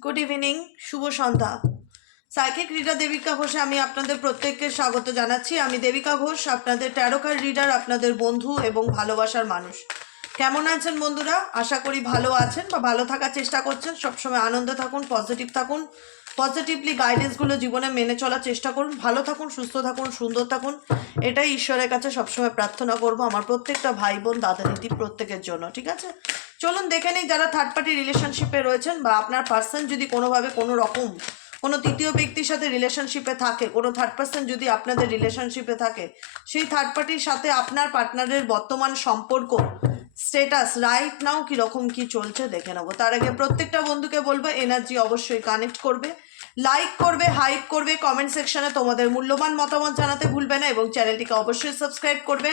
Good evening, শুভ সন্ধ্যা। Psychic reader Devika ঘোষে আমি আপনাদের প্রত্যেককে স্বাগত জানাচ্ছি। আমি দেবিকা ঘোষ, আপনাদের ট্যারো কার্ড রিডার, আপনাদের বন্ধু এবং ভালোবাসার মানুষ। কেমন আছেন বন্ধুরা? আশা করি ভালো আছেন বা ভালো থাকার চেষ্টা করছেন। সবসময় আনন্দে থাকুন, পজিটিভ থাকুন, পজিটিভলি গাইডেন্সগুলো জীবনে মেনে চলার চেষ্টা করুন। ভালো থাকুন, সুস্থ থাকুন, সুন্দর থাকুন, এটাই ঈশ্বরের কাছে সবসময় প্রার্থনা করব আমার প্রত্যেকটা ভাই বোন দাদা দিদি প্রত্যেকের জন্য। ঠিক আছে, চলুন দেখে নিই যারা থার্ড পার্টি রিলেশনশিপে রয়েছেন বা আপনার পার্সন যদি কোনোভাবে কোনো রকম কোনো তৃতীয় ব্যক্তির সাথে রিলেশনশিপে থাকে, কোনো থার্ড পার্সন যদি আপনাদের রিলেশনশিপে থাকে, সেই থার্ড পার্টির সাথে আপনার পার্টনারের বর্তমান সম্পর্ক স্টেটাস রাইট নাও কীরকম কী চলছে দেখে নেবো। তার আগে প্রত্যেকটা বন্ধুকে বলবো এনার্জি অবশ্যই কানেক্ট করবে, লাইক করবে, হাইপ করবে, কমেন্ট সেকশনে তোমাদের মূল্যবান মতামত জানাতে ভুলবে না এবং চ্যানেলটিকে অবশ্যই সাবস্ক্রাইব করবে।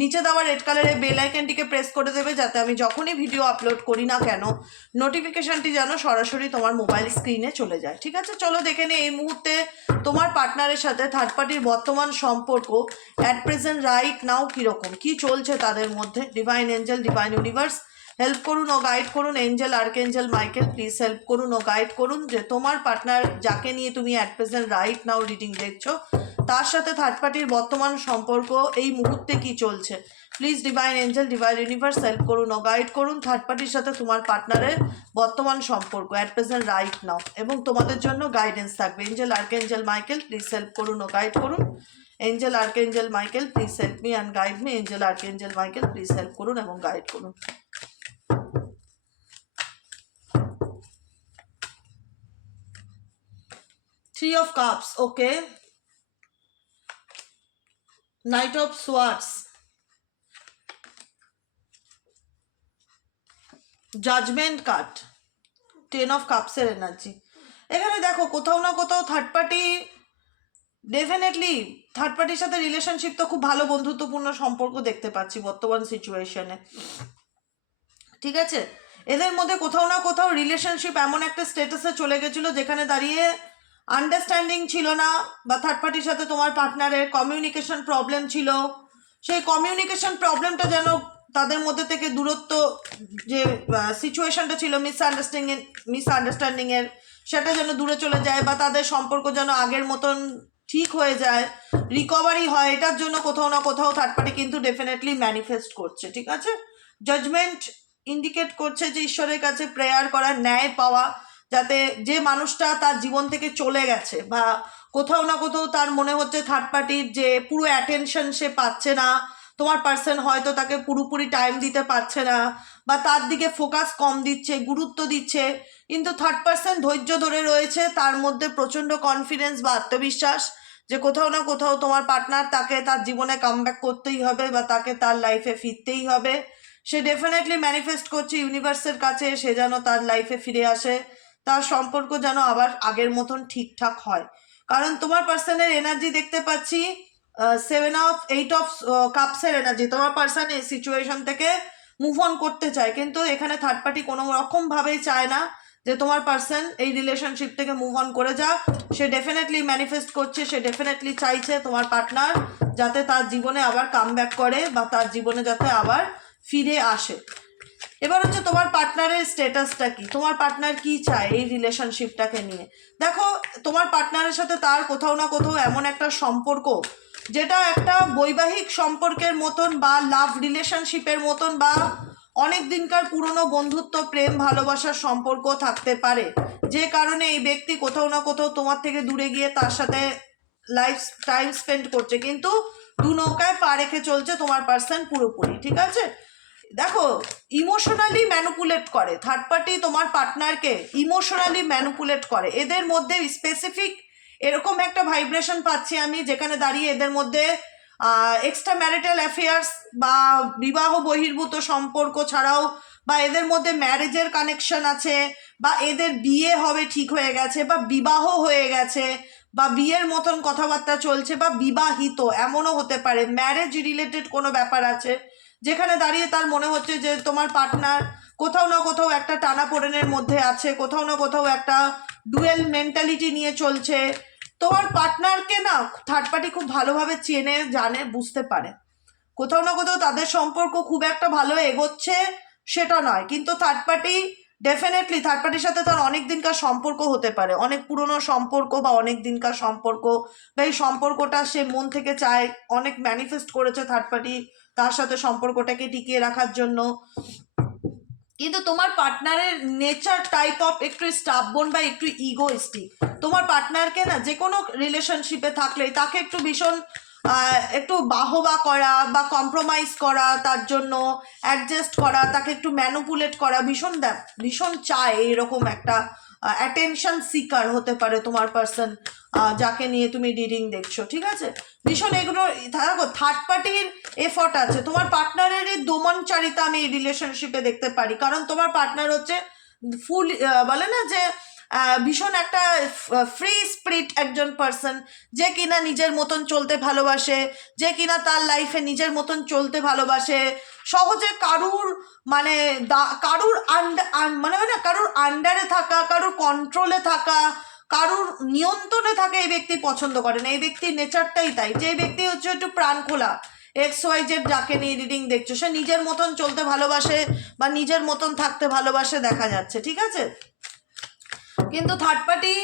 নিচে দেওয়া রেড কালারের বেল আইকনটিকে প্রেস করে দেবে যাতে আমি যখনই ভিডিও আপলোড করি না কেন নোটিফিকেশনটি যেন সরাসরি তোমার মোবাইল স্ক্রিনে চলে যায়। ঠিক আছে, চলো দেখে নিই এই মুহূর্তে তোমার পার্টনারের সাথে থার্ড পার্টির বর্তমান সম্পর্ক অ্যাট প্রেজেন্ট রাইট নাও কীরকম কী চলছে তাদের মধ্যে। Divine angel, divine universe help করুন ও গাইড করুন। Angel, archangel Michael please help করুন ও গাইড করুন যে তোমার পার্টনার যাকে নিয়ে তুমি at present right now reading দেখছো তার সাথে থার্ড পার্টির বর্তমান সম্পর্ক এই মুহূর্তে কি চলছে। Please divine angel, divine universe help করুন ও গাইড করুন থার্ড পার্টির সাথে তোমার পার্টনারের বর্তমান সম্পর্ক অ্যাট প্রেজেন্ট রাইট নাও, এবং তোমাদের জন্য গাইডেন্স থাকবে। Angel, archangel Michael please help করুন ও গাইড করুন। Angel, archangel Michael please help me and guide me. Angel, archangel Michael please help করুন এবং গাইড করুন। Three of Cups, okay. Knight of Swords, judgement card, 10 of Cups এর energy. এখানে দেখো কোথাও না কোথাও থার্ড পার্টি ডেফিনেটলি থার্ড পার্টির সাথে রিলেশনশিপ তো খুব ভালো বন্ধুত্বপূর্ণ সম্পর্ক দেখতে পাচ্ছি বর্তমান সিচুয়েশনে। ঠিক আছে, এদের মধ্যে কোথাও না কোথাও রিলেশনশিপ এমন একটা স্ট্যাটাসে চলে গেছিলো যেখানে দাঁড়িয়ে আন্ডারস্ট্যান্ডিং ছিল না, বা থার্ড পার্টির সাথে তোমার পার্টনারের কমিউনিকেশন প্রবলেম ছিল। সেই কমিউনিকেশন প্রবলেমটা যেন তাদের মধ্যে থেকে দূরত্ব যে সিচুয়েশনটা ছিল মিসআন্ডারস্ট্যান্ডিংয়ের সেটা যেন দূরে চলে যায়, বা তাদের সম্পর্ক যেন আগের মতন ঠিক হয়ে যায়, রিকভারি হয়, এটার জন্য কোথাও না কোথাও থার্ড পার্টি কিন্তু ডেফিনেটলি ম্যানিফেস্ট করছে। ঠিক আছে, জাজমেন্ট ইন্ডিকেট করছে যে ঈশ্বরের কাছে প্রেয়ার করা, ন্যায় পাওয়া, যাতে যে মানুষটা তার জীবন থেকে চলে গেছে বা কোথাও না কোথাও তার মনে হচ্ছে থার্ড পার্টির যে পুরো অ্যাটেনশন সে পাচ্ছে না, তোমার পার্সন হয়তো তাকে পুরোপুরি টাইম দিতে পারছে না বা তার দিকে ফোকাস কম দিচ্ছে, গুরুত্ব দিচ্ছে, কিন্তু থার্ড পার্সন ধৈর্য ধরে রয়েছে, তার মধ্যে প্রচণ্ড কনফিডেন্স বা আত্মবিশ্বাস যে কোথাও না কোথাও তোমার পার্টনার তাকে তার জীবনে কামব্যাক করতেই হবে বা তাকে তার লাইফে ফিরতেই হবে। সে ডেফিনেটলি ম্যানিফেস্ট করছে ইউনিভার্সের কাছে সে যেন তার লাইফে ফিরে আসে, তার সম্পর্ক যেন আবার আগের মতন ঠিকঠাক হয়। কারণ তোমার পার্সনের এনার্জি দেখতে পাচ্ছি 8 অফ কাপসের এনার্জি। তোমার পার্সন এই সিচুয়েশন থেকে মুভ অন করতে চায়, কিন্তু এখানে থার্ড পার্টি কোনো রকমভাবেই চায় না যে তোমার পার্সন এই রিলেশনশিপ থেকে মুভ অন করে যাক। সে ডেফিনেটলি ম্যানিফেস্ট করছে, সে ডেফিনেটলি চাইছে তোমার পার্টনার যাতে তার জীবনে আবার কামব্যাক করে বা তার জীবনে যাতে আবার ফিরে আসে। এবার হচ্ছে তোমার পার্টনারের স্ট্যাটাসটা কি, তোমার পার্টনার কি চায় এই রিলেশনশিপটাকে নিয়ে। দেখো তোমার পার্টনারের সাথে তার কোথাও না কোথাও এমন একটা সম্পর্ক যেটা একটা বৈবাহিক সম্পর্কের মতন বা লাভ রিলেশনশিপের মতন বা অনেক দিনকার পুরনো বন্ধুত্ব, প্রেম, ভালোবাসার সম্পর্ক থাকতে পারে, যে কারণে এই ব্যক্তি কোথাও না কোথাও তোমার থেকে দূরে গিয়ে তার সাথে লাইফ টাইম স্পেন্ড করছে, কিন্তু দু নৌকায় পা রেখে চলছে তোমার পার্সন পুরোপুরি। ঠিক আছে, দেখো ইমোশনালি ম্যানুপুলেট করে থার্ড পার্টি, তোমার পার্টনারকে ইমোশনালি ম্যানুপুলেট করে। এদের মধ্যে স্পেসিফিক এরকম একটা ভাইব্রেশন পাচ্ছি আমি যেখানে দাঁড়িয়ে এদের মধ্যে এক্সট্রা ম্যারিটাল অ্যাফেয়ার্স বা বিবাহ বহির্ভূত সম্পর্ক ছাড়াও, বা এদের মধ্যে ম্যারেজের কানেকশন আছে, বা এদের বিয়ে হবে ঠিক হয়ে গেছে, বা বিবাহ হয়ে গেছে, বা বিয়ের মতন কথাবার্তা চলছে, বা বিবাহিত এমনও হতে পারে, ম্যারেজ রিলেটেড কোনো ব্যাপার আছে যেখানে দাঁড়িয়ে তার মনে হচ্ছে যে তোমার পার্টনার কোথাও না কোথাও একটা টানাপোড়েনের মধ্যে আছে, কোথাও না কোথাও একটা ডুয়েল মেন্টালিটি নিয়ে চলছে। তোমার পার্টনারকে না থার্ড পার্টি খুব ভালোভাবে চেনে, জানে, বুঝতে পারে। কোথাও না কোথাও তাদের সম্পর্ক খুব একটা ভালো এগোচ্ছে সেটা নয়, কিন্তু থার্ড পার্টি ডেফিনেটলি থার্ড পার্টির সাথে তার অনেক দিনকার সম্পর্ক হতে পারে, অনেক পুরনো সম্পর্ক বা অনেক দিনকার সম্পর্ক, বা এই সম্পর্কটা সে মন থেকে চায়, অনেক ম্যানিফেস্ট করেছে থার্ড পার্টি তার সাথে সম্পর্কটাকে টিকিয়ে রাখার জন্য। কিন্তু তোমার পার্টনারের নেচার টাইপ অফ একটু স্টাববন বা একটু ইগোইস্টিক। তোমার পার্টনারকে না যে কোনো রিলেশনশিপে থাকলে তাকে একটু ভীষণ একটু বাহবা করা বা কম্প্রোমাইজ করা, তার জন্য অ্যাডজাস্ট করা, তাকে একটু ম্যানুপুলেট করা ভীষণ চায়। এরকম একটা অ্যাটেনশন সিকার হতে পারে তোমার পার্সন যাকে নিয়ে তুমি রিডিং দেখছো, ঠিক আছে? ভীষণ এগুলো দেখো থার্ড পার্টির এফর্ট আছে, তোমার পার্টনারেরই দমনচারিতা আমি এই রিলেশনশিপে দেখতে পারি। কারণ তোমার পার্টনার হচ্ছে ফুল বলে না যে ভীষণ একটা ফ্রি স্পিরিট একজন পার্সন, যে কিনা নিজের মতন চলতে ভালোবাসে, যে কিনা তার লাইফে নিজের মতন চলতে ভালোবাসে, সহজে কারুর মানে কারুর মানে না কারুর আন্ডারে থাকা, কারুর কন্ট্রোলে থাকা, কারুর নিয়ন্ত্রণে থাকা এই ব্যক্তি পছন্দ করে না। এই ব্যক্তির নেচারটাই তাই, যে এই ব্যক্তি হচ্ছে একটু প্রাণ খোলা। XYZ যাকে নিয়ে রিডিং দেখছো সে নিজের মতন চলতে ভালোবাসে বা নিজের মতন থাকতে ভালোবাসে দেখা যাচ্ছে, ঠিক আছে? কিন্তু থার্ড পার্টি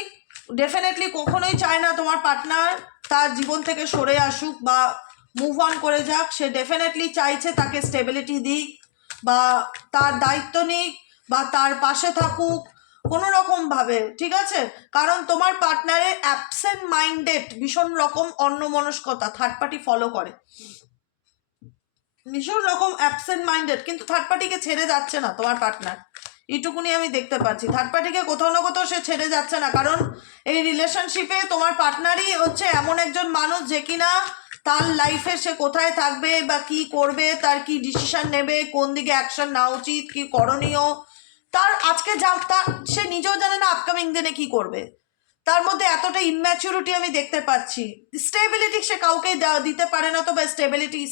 ডেফিনেটলি কখনোই চায় না তোমার পার্টনার তার জীবন থেকে সরে আসুক বা মুভ অন করে যাক। সে ডেফিনেটলি চাইছে তাকে স্টেবিলিটি দিক বা তার দায়িত্ব নিক বা তার পাশে থাকুক কোনো রকমভাবে, ঠিক আছে? কারণ তোমার পার্টনারের অ্যাবসেন্ট মাইন্ডেড ভীষণ রকম অন্যমনস্কতা থার্ড পার্টি ফলো করে, ভীষণ রকম অ্যাবসেন্ট মাইন্ডেড। কিন্তু থার্ড পার্টিকে ছেড়ে যাচ্ছে না তোমার পার্টনার, এইটুকুনি আমি দেখতে পাচ্ছি। থার্ড পার্টিকে কোথাও না কোথাও সে ছেড়ে যাচ্ছে না, কারণ এই রিলেশনশিপে তোমার পার্টনারই হচ্ছে এমন একজন মানুষ যে কিনা তার লাইফে সে কোথায় থাকবে বা কি করবে, তার কি ডিসিশন নেবে, কোন দিকে অ্যাকশন নেওয়া উচিত, কি করণীয়, তার আজকে তার সে নিজেও জানে না আপকামিং দিনে কি করবে। তার মধ্যে এতটা ইম্যাচুরিটি আমি দেখতে পাচ্ছি। স্টেবিলিটি সে কাউকেই দিতে পারে না, তো বা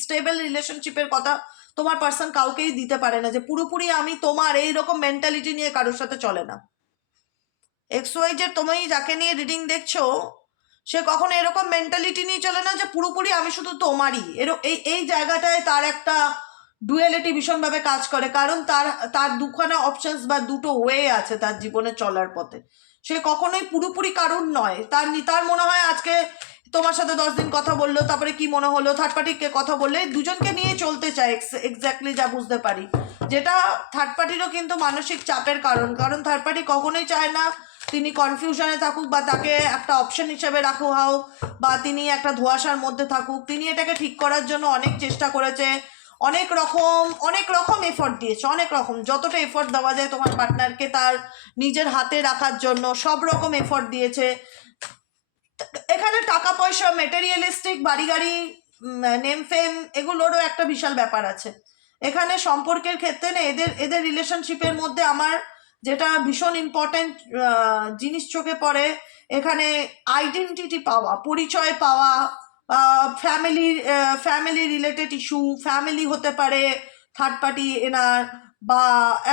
স্টেবল রিলেশনশিপের কথা তোমার পার্সন কাউকেই দিতে পারে না, যে পুরোপুরি আমি তোমার এইরকম মেন্টালিটি নিয়ে কারোর সাথে চলে না। XYZ তুমি যাকে নিয়ে রিডিং দেখছো সে কখনো এরকম মেন্টালিটি নিয়ে চলে না যে পুরোপুরি আমি শুধু তোমারই। এই জায়গাটায় তার একটা ডুয়ালিটি ভীষণভাবে কাজ করে, কারণ তার দুখানা অপশনস বা দুটো ওয়ে আছে তার জীবনে চলার পথে। সে কখনোই পুরোপুরি কারুর নয়। তার মনে হয় আজকে তোমার সাথে 10 দিন কথা বললো, তারপরে কি মনে হলো, থার্ড পার্টিকে কথা বললে দুজনকে নিয়ে চলতে চায় এক্স্যাক্টলি, যা বুঝতে পারি, যেটা থার্ড পার্টিরও কিন্তু মানসিক চাপের কারণ। কারণ থার্ড পার্টি কখনোই চায় না তিনি কনফিউশনে থাকুক বা তাকে একটা অপশন হিসেবে রাখা হোক বা তিনি একটা ধোঁয়াশার মধ্যে থাকুক। তিনি এটাকে ঠিক করার জন্য অনেক চেষ্টা করেছে, অনেক রকম এফর্ট দিয়েছে, অনেক রকম, যতটা এফর্ট দেওয়া যায় তোমার পার্টনারকে তার নিজের হাতে রাখার জন্য সব রকম এফর্ট দিয়েছে। এখানে টাকা পয়সা, মেটেরিয়ালিস্টিক, বাড়ি গাড়ি, নেম ফেম, এগুলোরও একটা বিশাল ব্যাপার আছে এখানে সম্পর্কের ক্ষেত্রে। না এদের রিলেশনশিপের মধ্যে আমার যেটা ভীষণ ইম্পর্ট্যান্ট জিনিস চোখে পড়ে, এখানে আইডেন্টিটি পাওয়া, পরিচয় পাওয়া, ফ্যামিলি রিলেটেড ইস্যু, ফ্যামিলি হতে পারে থার্ড পার্টি এনার, বা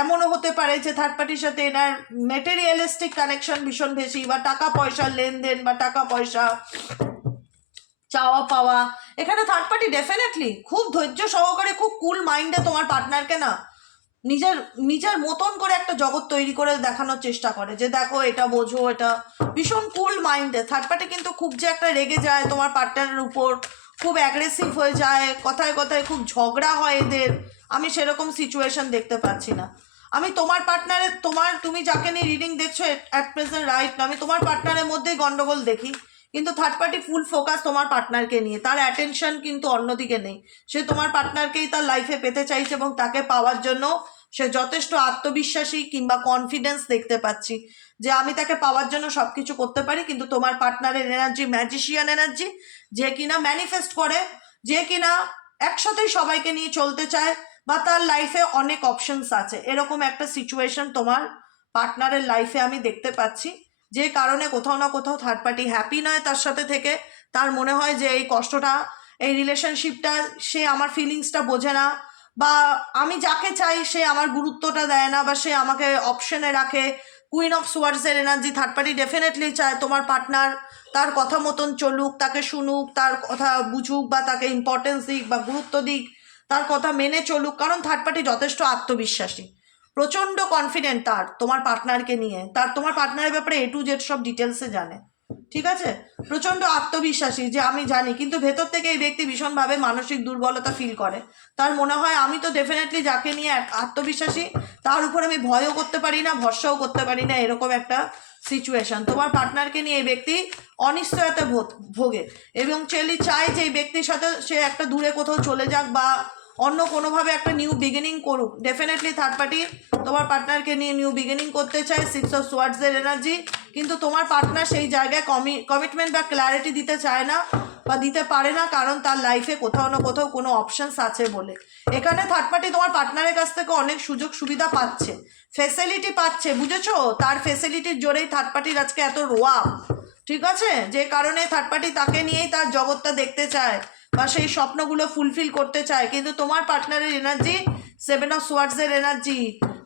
এমনও হতে পারে যে থার্ড পার্টির সাথে এনার মেটেরিয়ালিস্টিক কানেকশন ভীষণ বেশি, বা টাকা পয়সার লেনদেন বা টাকা পয়সা চাওয়া পাওয়া। এখানে থার্ড পার্টি ডেফিনেটলি খুব ধৈর্য সহকারে, খুব কুল মাইন্ডে তোমার পার্টনারকে না নিজের মতন করে একটা জগৎ তৈরি করে দেখানোর চেষ্টা করে, যে দেখো এটা বোঝো, এটা ভীষণ কুল মাইন্ডে। থার্ড পার্টি কিন্তু খুব যে একটা রেগে যায় তোমার পার্টনারের উপর, খুব অ্যাগ্রেসিভ হয়ে যায়, কথায় কথায় খুব ঝগড়া হয় এদের, আমি সেরকম সিচুয়েশন দেখতে পাচ্ছি না। আমি তোমার পার্টনারের তুমি যাকে নিয়ে রিডিং দেখছো অ্যাট প্রেজেন্ট রাইট না, আমি তোমার পার্টনারের মধ্যেই গন্ডগোল দেখি। কিন্তু থার্ড পার্টি ফুল ফোকাস তোমার পার্টনারকে নিয়ে, তার অ্যাটেনশন কিন্তু অন্যদিকে নেই। সে তোমার পার্টনারকেই তার লাইফে পেতে চাইছে এবং তাকে পাওয়ার জন্য সে যথেষ্ট আত্মবিশ্বাসী কিংবা কনফিডেন্স দেখতে পাচ্ছি, যে আমি তাকে পাওয়ার জন্য সব কিছু করতে পারি। কিন্তু তোমার পার্টনারের এনার্জি ম্যাজিশিয়ান এনার্জি, যে কিনা ম্যানিফেস্ট করে, যে কিনা একসাথেই সবাইকে নিয়ে চলতে চায়, বা তার লাইফে অনেক অপশনস আছে, এরকম একটা সিচুয়েশন তোমার পার্টনারের লাইফে আমি দেখতে পাচ্ছি। যে কারণে কোথাও না কোথাও থার্ড পার্টি হ্যাপি নয় তার সাথে থেকে। তার মনে হয় যে এই কষ্টটা, এই রিলেশনশিপটা, সে আমার ফিলিংসটা বোঝে না, বা আমি যাকে চাই সে আমার গুরুত্বটা দেয় না, বা সে আমাকে অপশনে রাখে। কুইন অফ সোয়ার্ডসের এনার্জি থার্ড পার্টি ডেফিনেটলি চায় তোমার পার্টনার তার কথা মতন চলুক, তাকে শুনুক, তার কথা বুঝুক, বা তাকে ইম্পর্টেন্স দিক বা গুরুত্ব দিক, তার কথা মেনে চলুক। কারণ থার্ড পার্টি যথেষ্ট আত্মবিশ্বাসী, প্রচণ্ড কনফিডেন্ট তার তোমার পার্টনারকে নিয়ে, তার তোমার পার্টনারের ব্যাপারে A to Z সব ডিটেলসে জানে, ঠিক আছে, প্রচণ্ড আত্মবিশ্বাসী যে আমি জানি, কিন্তু ভেতর থেকে এই ব্যক্তি ভীষণভাবে মানসিক দুর্বলতা ফিল করে। তার মনে হয় আমি তো ডেফিনেটলি যাকে নিয়ে আত্মবিশ্বাসী তার উপর আমি ভয়ও করতে পারি না, ভরসাও করতে পারি না, এরকম একটা সিচুয়েশন। তোমার পার্টনারকে নিয়ে এই ব্যক্তি অনিশ্চয়তা ভোগে এবং চায় যে এই ব্যক্তির সাথে সে একটা দূরে কোথাও চলে যাক বা অন্য কোনোভাবে একটা নিউ বিগিনিং করুক। ডেফিনেটলি থার্ড পার্টি তোমার পার্টনারকে নিয়ে নিউ বিগিনিং করতে চায়, 6 অফ সোয়ার্ডসের এনার্জি, কিন্তু তোমার পার্টনার সেই জায়গায় কমিটমেন্ট বা ক্ল্যারিটি দিতে চায় না বা দিতে পারে না, কারণ তার লাইফে কোথাও না কোথাও কোনো অপশনস আছে বলে। এখানে থার্ড পার্টি তোমার পার্টনারের কাছ থেকে অনেক সুযোগ সুবিধা পাচ্ছে, ফেসিলিটি পাচ্ছে, বুঝেছো? তার ফেসিলিটির জোরেই থার্ড পার্টির আজকে এত রোয়া, ঠিক আছে, যে কারণে থার্ড পার্টি তাকে নিয়েই তার জগৎটা দেখতে চায় বা সেই স্বপ্নগুলো ফুলফিল করতে চায়। কিন্তু তোমার পার্টনারের এনার্জি 7 অফ সোয়ার্ডসের এনার্জি,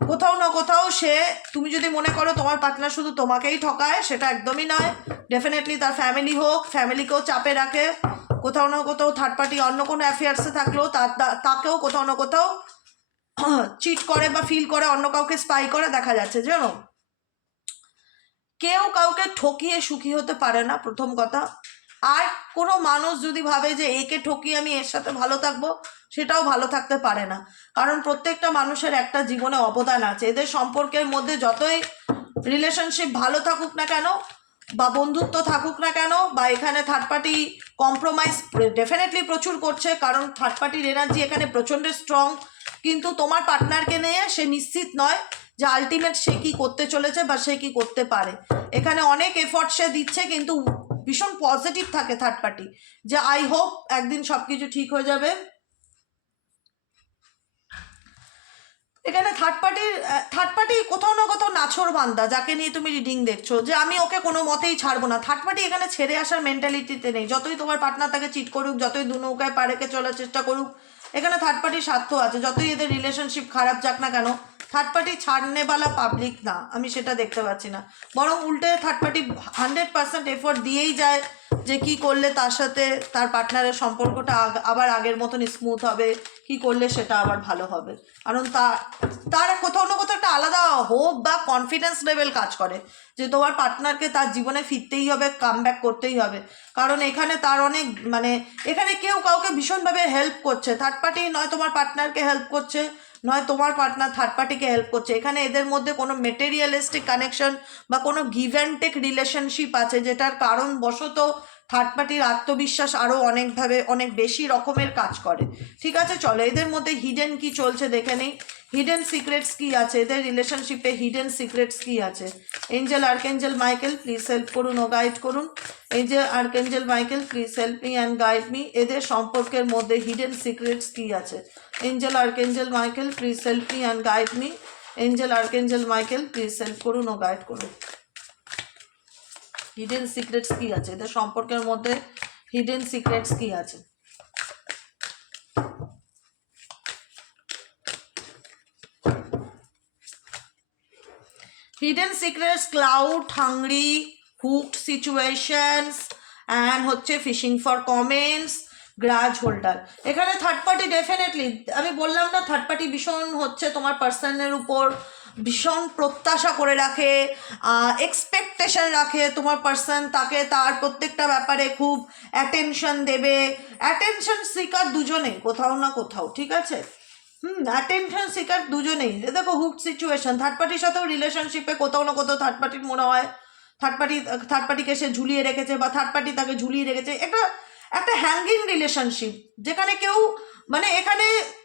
কোথাও না কোথাও সে, তুমি যদি মনে করো তোমার পার্টনার শুধু তোমাকেই ঠকায়, সেটা একদমই নয়। ডেফিনেটলি তার ফ্যামিলি হোক, ফ্যামিলিকেও চাপে রাখে, কোথাও না কোথাও থার্ড পার্টি অন্য কোনো অ্যাফেয়ার্সে থাকলেও তাকেও কোথাও না কোথাও চিট করে বা ফিল করে, অন্য কাউকে স্পাই করে দেখা যাচ্ছে। জানো, কেউ কাউকে ঠকিয়ে সুখী হতে পারে না, প্রথম কথা। আর কোনো মানুষ যদি ভাবে যে একে ঠকিয়ে আমি এর সাথে ভালো থাকবো, সেটাও ভালো থাকতে পারে না, কারণ প্রত্যেকটা মানুষের একটা জীবনে অবদান আছে। এদের সম্পর্কের মধ্যে যতই রিলেশনশিপ ভালো থাকুক না কেন বা বন্ধুত্ব থাকুক না কেন, বা এখানে থার্ড পার্টি কম্প্রোমাইজ ডেফিনেটলি প্রচুর করছে, কারণ থার্ড পার্টির এনার্জি এখানে প্রচণ্ড স্ট্রং, কিন্তু তোমার পার্টনারকে নিয়ে সে নিশ্চিত নয় যে আলটিমেট সে কি করতে চলেছে বা সে কি করতে পারে। এখানে অনেক এফর্ট সে দিচ্ছে, কিন্তু ভীষণ পজিটিভ থাকে থার্ড পার্টি, যে আই হোপ একদিন সব কিছু ঠিক হয়ে যাবে। এখানে থার্ড পার্টি কোথাও না কোথাও নাছোড় বান্দা, যাকে নিয়ে তুমি রিডিং দেখছো যে আমি ওকে কোনো মতেই ছাড়বো না। থার্ড পার্টি এখানে ছেড়ে আসার মেন্টালিটিতে নেই। যতই তোমার পার্টনার তাকে চিট করুক, যতই দু নৌকায় পাড়েকে চলার চেষ্টা করুক, এখানে থার্ড পার্টির স্বার্থ আছে। যতই এদের রিলেশনশিপ খারাপ যাক না কেন, থার্ড পার্টি ছাড়নেওয়ালা পাবলিক না, আমি সেটা দেখতে পাচ্ছি না। বরং উল্টে থার্ড পার্টি 100% এফোর্ট দিয়েই যায় যে কি করলে তার সাথে তার পার্টনারের সম্পর্কটা আবার আগের মতন স্মুথ হবে, কি করলে সেটা আবার ভালো হবে। কারণ তার কোথাও না কোথাও একটা আলাদা হোপ বা কনফিডেন্স লেভেল কাজ করে যে তোমার পার্টনারকে তার জীবনে ফিরতেই হবে, কামব্যাক করতেই হবে। কারণ এখানে তার অনেক এখানে কেউ কাউকে ভীষণভাবে হেল্প করছে। থার্ড পার্টি নয় তোমার পার্টনারকে হেল্প করছে, নয় তোমার পার্টনার থার্ড পার্টিকে হেল্প করছে। এখানে এদের মধ্যে কোনো মেটেরিয়ালিস্টিক কানেকশন বা কোনো গিভ অ্যান্ড টেক রিলেশনশিপ আছে, যেটার কারণ বশত থার্ড পার্টির আত্মবিশ্বাস আরও অনেক বেশি রকমের কাজ করে। ঠিক আছে, চলো এদের মধ্যে হিডেন কি চলছে দেখে নেই। হিডেন সিক্রেটস কি আছে এদের রিলেশনশিপে, হিডেন সিক্রেটস কি আছে। Angel archangel Michael please help করুন ও গাইড করুন। Angel archangel Michael please help me and guide me. এদের সম্পর্কের মধ্যে হিডেন সিক্রেটস কি আছে। Angel archangel Michael please help me and guide me. Angel archangel Michael please help করুন ও গাইড করুন। হিডেন সিক্রেটস কি আছে এদের সম্পর্কের মধ্যে, হিডেন সিক্রেটস কি আছে। Hidden secrets, cloud, hungry, hooked situations and হচ্ছে fishing for comments, grudge holder. এখানে থার্ড পার্টি ডেফিনেটলি, আমি বললাম না, থার্ড পার্টি ভীষণ হচ্ছে তোমার পার্সনের উপর ভীষণ প্রত্যাশা করে রাখে, এক্সপেকটেশন রাখে তোমার পার্সন তাকে তার প্রত্যেকটা ব্যাপারে খুব অ্যাটেনশন দেবে। অ্যাটেনশন সিকার দুজনেই কোথাও না কোথাও, ঠিক আছে, অ্যাটেনশন সিকার দুজনেই। দেখো হুক সিচুয়েশন, থার্ড পার্টির সাথেও রিলেশনশিপে কোথাও না কোথাও থার্ড পার্টির মনে হয় থার্ড পার্টিকে সে ঝুলিয়ে রেখেছে বা থার্ড পার্টি তাকে ঝুলিয়ে রেখেছে। একটা হ্যাঙ্গিং রিলেশনশিপ, যেখানে কেউ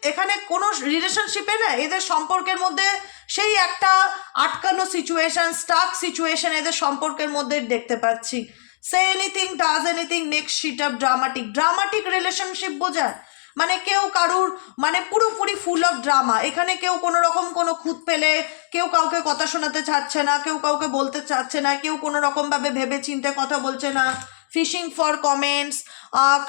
এখানে কোনো রিলেশনশিপে না এদের সম্পর্কের মধ্যে সেই একটা আটকানো সিচুয়েশন, স্টাক সিচুয়েশন এদের সম্পর্কের মধ্যে দেখতে পাচ্ছি। Say anything, does anything, next sheet of dramatic relationship বোঝায়। কেউ কারুর পুরোপুরি ফুল অফ ড্রামা। এখানে কেউ কোনো রকম কোনো খুঁত পেলে কেউ কাউকে কথা শোনাতে চাচ্ছে না, কেউ কাউকে বলতে চাচ্ছে না, কেউ কোনো রকমভাবে ভেবে চিন্তে কথা বলছে না। ফিশিং ফর কমেন্টস,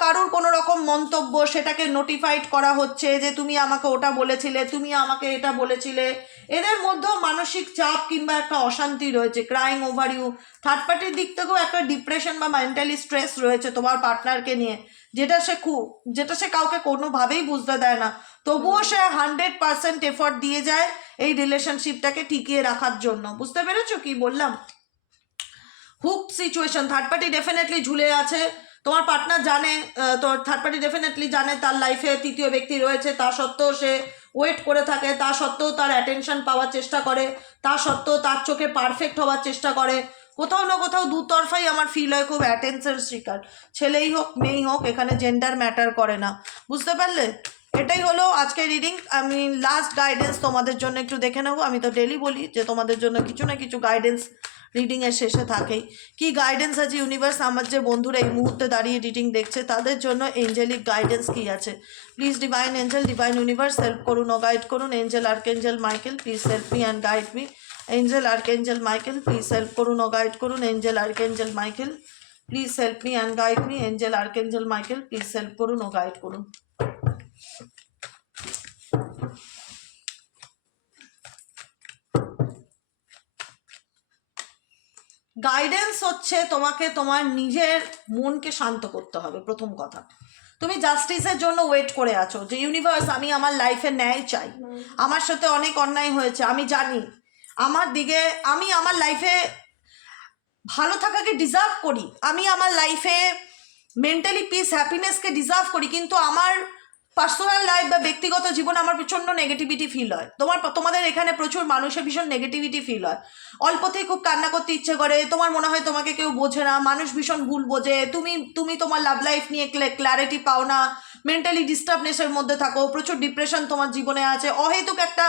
কারুর কোনো রকম মন্তব্য সেটাকে নোটিফাইড করা হচ্ছে যে তুমি আমাকে ওটা বলেছিলে, তুমি আমাকে এটা বলেছিলে, এদের মধ্যেও মানসিক চাপ কিংবা একটা অশান্তি রয়েছে, ক্রাইং ওভার ইউ। থার্ড পার্টির দিক থেকেও একটা ডিপ্রেশন বা মেন্টালি স্ট্রেস রয়েছে তোমার পার্টনারকে নিয়ে, যেটা সে কাউকে কোনোভাবেই বুঝতে দেয় না, তবুও সে 100% এফর্ট দিয়ে যায় এই রিলেশনশিপটাকে টিকিয়ে রাখার জন্য। বুঝতে পেরেছো কি বললাম? Hook situation, third party definitely ঝুলে আছে। তোমার পার্টনার জানে, তোর থার্ড পার্টি ডেফিনেটলি জানে তার লাইফে তৃতীয় ব্যক্তি রয়েছে, তা সত্ত্বেও সে ওয়েট করে থাকে, তা সত্ত্বেও তার অ্যাটেনশন পাওয়ার চেষ্টা করে, তা সত্ত্বেও তার চোখে পারফেক্ট হওয়ার চেষ্টা করে। কোথাও না কোথাও দুতরফাই আমার ফিল হয় খুব অ্যাটেনশন শিকার, ছেলেই হোক মেয়েই হোক, এখানে জেন্ডার ম্যাটার করে না। বুঝতে পারলে? এটাই হলো আজকের রিডিং। আমি লাস্ট গাইডেন্স তোমাদের জন্য একটু দেখে নেবো। আমি তো ডেলি বলি যে তোমাদের জন্য কিছু না কিছু গাইডেন্স রিডিংয়ের শেষে থাকেই। কি গাইডেন্স আছে ইউনিভার্স, আমার যে বন্ধুরা এই মুহূর্তে দাঁড়িয়ে রিডিং দেখছে তাদের জন্য এঞ্জেলিক গাইডেন্স কি আছে? Please divine angel, divine universe help করুন ও গাইড করুন। Angel archangel Michael please help me and guide me. Angel archangel Michael please help করুন ও গাইড করুন। Angel archangel Michael please help me and guide me. Angel archangel Michael please help করুন ও guide করুন। Guidance হচ্ছে তোমাকে তোমার নিজের মনকে শান্ত করতে হবে। প্রথম কথা, তুমি জাস্টিসের জন্য ওয়েট করে আছো যে ইউনিভার্স আমি আমার লাইফে ন্যায় চাই, আমার সাথে অনেক অন্যায় হয়েছে, আমি জানি আমি আমার লাইফে ভালো থাকাকে ডিজার্ভ করি, আমি আমার লাইফে মেন্টালি পিস হ্যাপিনেসকে ডিজার্ভ করি, কিন্তু আমার পার্সোনাল লাইফ বা ব্যক্তিগত জীবনে আমার প্রচণ্ড নেগেটিভিটি ফিল হয়। তোমাদের এখানে প্রচুর মানুষের ভীষণ নেগেটিভিটি ফিল হয়, অল্পতেই খুব কান্না করতে ইচ্ছে করে, তোমার মনে হয় তোমাকে কেউ বোঝে না, মানুষ ভীষণ ভুল বোঝে, তুমি তোমার লাভ লাইফ নিয়ে ক্ল্যারিটি পাও না, মেন্টালি ডিস্টার্বনেসের মধ্যে থাকো, প্রচুর ডিপ্রেশন তোমার জীবনে আছে, অহেতুক একটা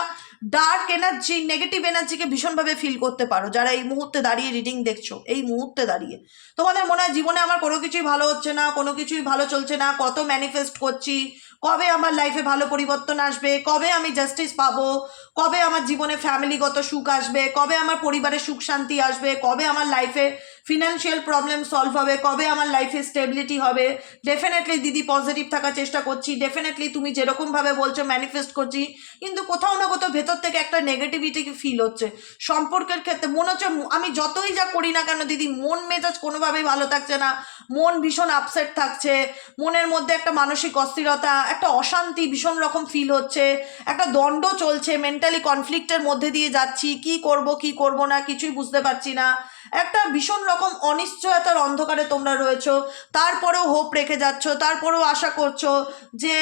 ডার্ক এনার্জি, নেগেটিভ এনার্জিকে ভীষণভাবে ফিল করতে পারো। যারা এই মুহূর্তে দাঁড়িয়ে রিডিং দেখছো, এই মুহূর্তে দাঁড়িয়ে তোমাদের মনে হয় জীবনে আমার কোনো কিছুই ভালো হচ্ছে না, কোনো কিছুই ভালো চলছে না, কত ম্যানিফেস্ট করছি, কবে আমার লাইফে ভালো পরিবর্তন আসবে, কবে আমি জাস্টিস পাবো, কবে আমার জীবনে ফ্যামিলিগত সুখ আসবে, কবে আমার পরিবারে সুখ শান্তি আসবে, কবে আমার লাইফে ফিনান্সিয়াল প্রবলেম সলভ হবে, কবে আমার লাইফে স্টেবিলিটি হবে। ডেফিনেটলি দিদি পজিটিভ থাকার চেষ্টা করছি, ডেফিনেটলি তুমি যেরকমভাবে বলছো ম্যানিফেস্ট করছি, কিন্তু কোথাও না কোথাও ভেতর থেকে একটা নেগেটিভিটি ফিল হচ্ছে। সম্পর্কের ক্ষেত্রে মনে হচ্ছে আমি যতই যা করি না কেন দিদি, মন মেজাজ কোনোভাবেই ভালো থাকছে না, মন ভীষণ আপসেট থাকছে, মনের মধ্যে একটা মানসিক অস্থিরতা, একটা অশান্তি ভীষণ রকম ফিল হচ্ছে, একটা দ্বন্দ্ব চলছে, মেন্টালি কনফ্লিক্টের মধ্যে দিয়ে যাচ্ছি, কি করব না কিছুই বুঝতে পারছি না, একটা ভীষণ রকম অনিশ্চয়তার অন্ধকারে তোমরা রয়েছো। তারপরেও হোপ রেখে যাচ্ছ, তারপরেও আশা করছো যে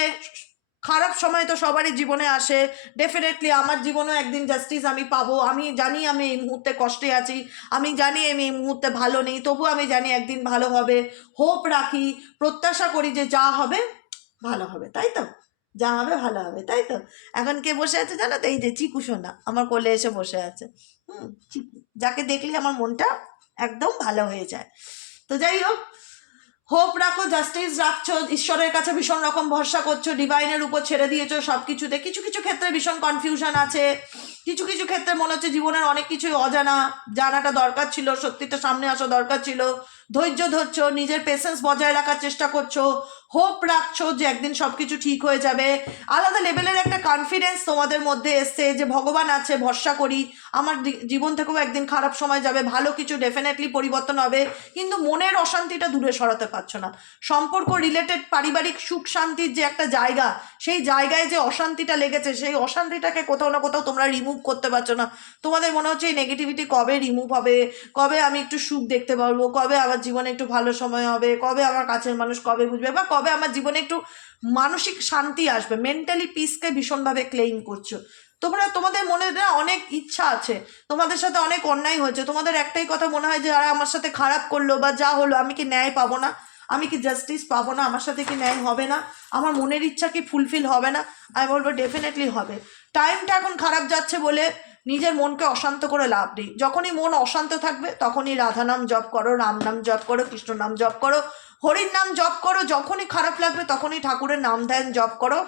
খারাপ সময় তো সবারই জীবনে আসে, ডেফিনেটলি আমার জীবনেও একদিন জাস্টিস আমি পাবো, আমি জানি আমি এই মুহূর্তে কষ্টে আছি, আমি জানি আমি এই মুহূর্তে ভালো নেই, তবু আমি জানি একদিন ভালো হবে, হোপ রাখি, প্রত্যাশা করি যে যা হবে ভালো হবে, তাই তো? যা হবে ভালো হবে, তাই তো? এখন কে বসে আছে জানো তো? এই যে চিকু সোনা আমার কোলে এসে বসে আছে। চিকু, যাকে দেখলে আমার মনটা একদম ভালো হয়ে যায়। তো যাই হোক, হোপ রাখো, জাস্টিস রাখছো, ঈশ্বরের কাছে ভীষণ রকম ভরসা করছো, ডিভাইনের উপর ছেড়ে দিয়েছো সব কিছুতে। কিছু কিছু ক্ষেত্রে ভীষণ কনফিউশন আছে, কিছু কিছু ক্ষেত্রে মনে হচ্ছে জীবনের অনেক কিছুই অজানা, জানাটা দরকার ছিল, সত্যিটা সামনে আসা দরকার ছিল। ধৈর্য ধরছো, নিজের পেশেন্স বজায় রাখার চেষ্টা করছো, হোপ রাখছো যে একদিন সব কিছু ঠিক হয়ে যাবে। আলাদা লেভেলের একটা কনফিডেন্স তোমাদের মধ্যে এসছে যে ভগবান আছে, ভরসা করি, আমার জীবন থেকেও একদিন খারাপ সময় যাবে, ভালো কিছু ডেফিনেটলি পরিবর্তন হবে, কিন্তু মনের অশান্তিটা দূরে সরাতে পারছো না। সম্পর্ক রিলেটেড পারিবারিক সুখ শান্তির যে একটা জায়গা, সেই জায়গায় যে অশান্তিটা লেগেছে, সেই অশান্তিটাকে কোথাও না কোথাও তোমরা রিমুভ করতে পারছো না। তোমাদের মনে হচ্ছে এই নেগেটিভিটি কবে রিমুভ হবে, কবে আমি একটু সুখ দেখতে পারবো, কবে আমার জীবনে একটু ভালো সময় হবে, কবে আমার কাছের মানুষ কবে বুঝবে, বা কবে আমার জীবনে একটু মানসিক শান্তি আসবে, মেন্টালি পিসকে ভীষণভাবে ক্লেইম করছো। তোমাদের মনে না অনেক ইচ্ছা আছে, তোমাদের সাথে অনেক অন্যায় হয়েছে, তোমাদের একটাই কথা মনে হয় যে যারা আমার সাথে খারাপ করলো বা যা হলো, আমি কি ন্যায় পাবো না, আমি কি জাস্টিস পাবো না, আমার সাথে কি ন্যায় হবে না, আমার মনের ইচ্ছা কি ফুলফিল হবে না? আমি বলবো ডেফিনেটলি হবে। টাইমটা এখন খারাপ যাচ্ছে বলে নিজের মনকে অশান্ত করে লাভ নেই। যখনই মন অশান্ত থাকবে তখনই রাধা নাম জপ করো, রাম নাম জপ করো, কৃষ্ণ নাম জপ করো, হরির নাম জপ করো, যখনই খারাপ লাগবে তখনই ঠাকুরের নাম ধ্যান জপ করো,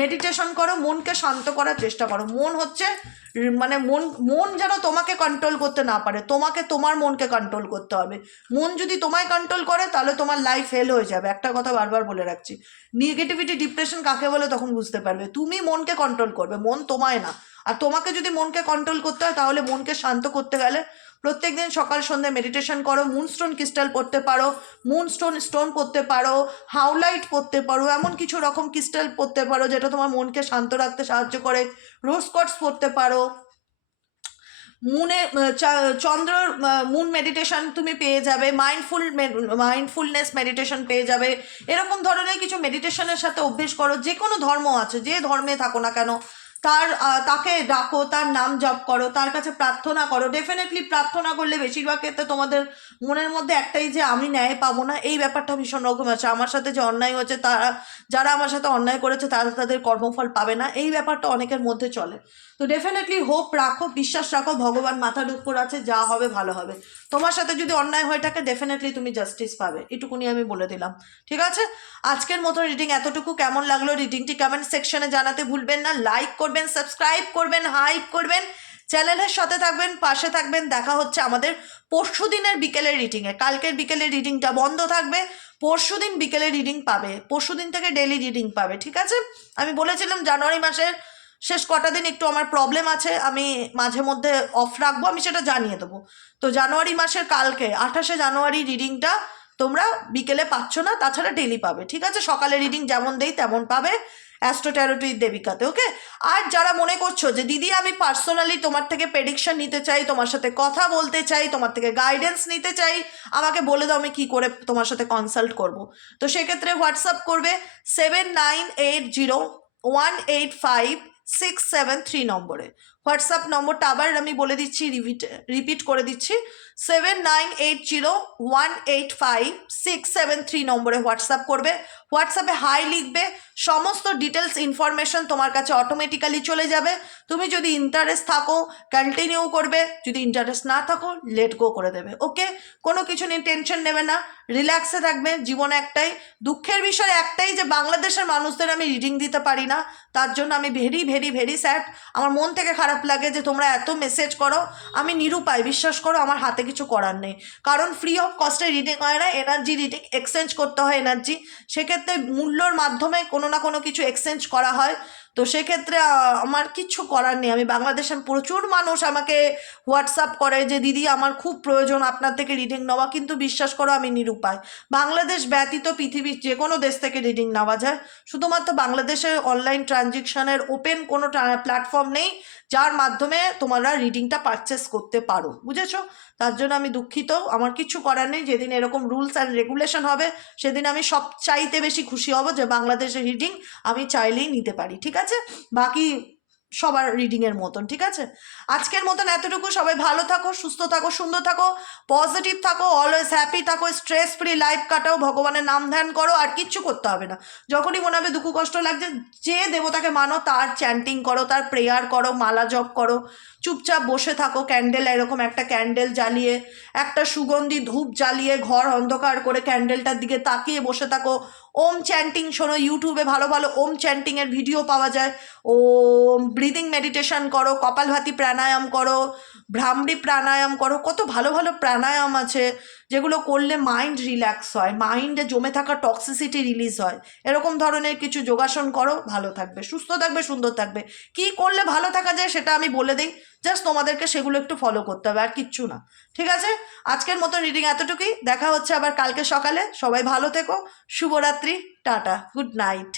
মেডিটেশন করো, মনকে শান্ত করার চেষ্টা করো। মন হচ্ছে মানে মন যেন তোমাকে কন্ট্রোল করতে না পারে, তোমাকে তোমার মনকে কন্ট্রোল করতে হবে। মন যদি তোমায় কন্ট্রোল করে তাহলে তোমার লাইফ ফেল হয়ে যাবে। একটা কথা বারবার বলে রাখছি, নেগেটিভিটি ডিপ্রেশন কাকে বলে তখন বুঝতে পারবে। তুমি মনকে কন্ট্রোল করবে, মন তোমায় না। আর তোমাকে যদি মনকে কন্ট্রোল করতে হয় তাহলে মনকে শান্ত করতে গেলে প্রত্যেকদিন সকাল সন্ধ্যে মেডিটেশন করো, মুনস্টোন ক্রিস্টাল পড়তে পারো, স্টোন পড়তে পারো, হাউলাইট পড়তে পারো, এমন কিছু রকম ক্রিস্টাল পড়তে পারো যেটা তোমার মনকে শান্ত রাখতে সাহায্য করে, রোজ কোয়ার্টজ পড়তে পারো, চন্দ্র মুন মেডিটেশন তুমি পেয়ে যাবে, মাইন্ডফুলনেস মেডিটেশন পেয়ে যাবে। এরকম ধরনের কিছু মেডিটেশনের সাথে অভ্যেস করো। যে কোনো ধর্ম আছে, যে ধর্মে থাকো না কেন, তাকে ডাকো, তার নাম জপ করো, তার কাছে প্রার্থনা করো। ডেফিনেটলি প্রার্থনা করলে বেশিরভাগ ক্ষেত্রে তোমাদের মনের মধ্যে একটাই যে আমি ন্যায় পাবো না, এই ব্যাপারটা ভীষণ রকম আছে। আমার সাথে যে অন্যায় হচ্ছে, যারা আমার সাথে অন্যায় করেছে তারা তাদের কর্মফল পাবে না, এই ব্যাপারটা অনেকের মধ্যে চলে। তো ডেফিনেটলি হোপ রাখো, বিশ্বাস রাখো, ভগবান মাথার উপর আছে, যা হবে ভালো হবে। তোমার সাথে যদি অন্যায় হয়ে থাকে ডেফিনেটলি তুমি জাস্টিস পাবে, এটুকুনি আমি বলে দিলাম। ঠিক আছে, আজকের মতো রিডিং এতটুকু। কেমন লাগলো রিডিংটি কমেন্ট সেকশনে জানাতে ভুলবেন না। লাইক করবেন, সাবস্ক্রাইব করবেন, হাইপ করবেন, চ্যানেলের সাথে থাকবেন, পাশে থাকবেন। দেখা হচ্ছে আমাদের পরশু দিনের বিকেলের রিডিংয়ে। কালকের বিকেলের রিডিংটা বন্ধ থাকবে, পরশু দিন বিকেলে রিডিং পাবে, পরশু দিন থেকে ডেইলি রিডিং পাবে। ঠিক আছে, আমি বলেছিলাম জানুয়ারি মাসের শেষ কটা দিন একটু আমার প্রবলেম আছে, আমি মাঝে মধ্যে অফ রাখবো, আমি সেটা জানিয়ে দেবো। তো জানুয়ারি মাসের কালকে 28শে জানুয়ারি রিডিংটা তোমরা বিকেলে পাচ্ছ না, তাছাড়া ডেইলি পাবে। ঠিক আছে, সকালে রিডিং যেমন দেই তেমন পাবে অ্যাস্ট্রো ট্যারোটি দেবিকাতে। ওকে, আর যারা মনে করছো যে দিদি আমি পার্সোনালি তোমার থেকে প্রেডিকশন নিতে চাই, তোমার সাথে কথা বলতে চাই, তোমার থেকে গাইডেন্স নিতে চাই, আমাকে বলে দাও আমি কী করে তোমার সাথে কনসাল্ট করব। তো সেক্ষেত্রে হোয়াটসঅ্যাপ করবে 7980185673 নম্বরে। হোয়াটসঅ্যাপ নম্বরটা আবার আমি বলে দিচ্ছি, রিপিট করে দিচ্ছি, 7980185673 নম্বরে হোয়াটসঅ্যাপ করবে। হোয়াটসঅ্যাপে হাই লিখবে, সমস্ত ডিটেলস ইনফরমেশন তোমার কাছে অটোমেটিক্যালি চলে যাবে। তুমি যদি ইন্টারেস্ট থাকো কন্টিনিউ করবে, যদি ইন্টারেস্ট না থাকো লেট গো করে দেবে। ওকে, কোনো কিছু নিয়ে টেনশন নেবে না, রিল্যাক্সে থাকবে। জীবন একটাই, দুঃখের বিষয় একটাই যে বাংলাদেশের মানুষদের আমি রিডিং দিতে পারি না, তার জন্য আমি ভেরি ভেরি ভেরি স্যাড। আমার মন থেকে খারাপ লাগে যে তোমরা এত মেসেজ করো, আমি নিরুপায়, বিশ্বাস করো আমার হাতে কিছু করার নেই। কারণ ফ্রি অফ কস্টে রিডিং হয় না, এনার্জি রিডিং, এক্সচেঞ্জ করতে হয় এনার্জি, সেক্ষেত্রে মূল্যর মাধ্যমে কোনো না কোনো কিছু এক্সচেঞ্জ করা হয়। তো সেক্ষেত্রে আমার কিচ্ছু করার নেই। আমি বাংলাদেশের প্রচুর মানুষ আমাকে হোয়াটসঅ্যাপ করে যে দিদি আমার খুব প্রয়োজন আপনার থেকে রিডিং নেওয়া, কিন্তু বিশ্বাস করো আমি নিরুপায়। বাংলাদেশ ব্যতীত পৃথিবীর যে কোনো দেশ থেকে রিডিং নেওয়া যায়, শুধুমাত্র বাংলাদেশে অনলাইন ট্রানজেকশনের ওপেন কোনো প্ল্যাটফর্ম নেই যার মাধ্যমে তোমরা রিডিংটা পারচেস করতে পারো, বুঝেছো? তার জন্য আমি দুঃখিত, আমার কিছু করার নেই। যেদিন এরকম রুলস অ্যান্ড রেগুলেশন হবে সেদিন আমি সবচাইতে বেশি খুশি হব যে বাংলাদেশের রিডিং আমি চাইলেই নিতে পারি। ঠিক আছে, বাকি সবার রিডিংয়ের মতন। ঠিক আছে, আজকের মতন এতটুকু। সবাই ভালো থাকো, সুস্থ থাকো, সুন্দর থাকো, পজিটিভ থাকো, অলওয়েজ হ্যাপি থাকো, স্ট্রেস ফ্রি লাইফ কাটাও, ভগবানের নাম ধ্যান করো, আর কিচ্ছু করতে হবে না। যখনই মনে হবে দুঃখ কষ্ট লাগছে, যে দেবতাকে মানো তার চ্যান্টিং করো, তার প্রেয়ার করো, মালা জপ করো, চুপচাপ বসে থাকো, ক্যান্ডেল, এরকম একটা ক্যান্ডেল জ্বালিয়ে, একটা সুগন্ধি ধূপ জ্বালিয়ে, ঘর অন্ধকার করে ক্যান্ডেলটার দিকে তাকিয়ে বসে থাকো, ওম চ্যান্টিং শোনো। ইউটিউবে ভালো ভালো ওম চ্যান্টিংয়ের ভিডিও পাওয়া যায়। ওম ব্রিদিং মেডিটেশন করো, কপালভাতি প্রাণায়াম করো, ভ্রামরি প্রাণায়াম করো, কত ভালো ভালো প্রাণায়াম আছে যেগুলো করলে মাইন্ড রিল্যাক্স হয়, মাইন্ডে জমে থাকা টক্সিসিটি রিলিজ হয়। এরকম ধরনের কিছু যোগাসন করো, ভালো থাকবে, সুস্থ থাকবে, সুন্দর থাকবে। কী করলে ভালো থাকা যায় সেটা আমি বলে দিই, জাস্ট তোমাদেরকে সেগুলো একটু ফলো করতে হবে, আর কিচ্ছু না। ঠিক আছে, আজকের মতো রিডিং এতটুকুই। দেখা হচ্ছে আবার কালকে সকালে। সবাই ভালো থেকো, শুভরাত্রি, টাটা, গুড নাইট।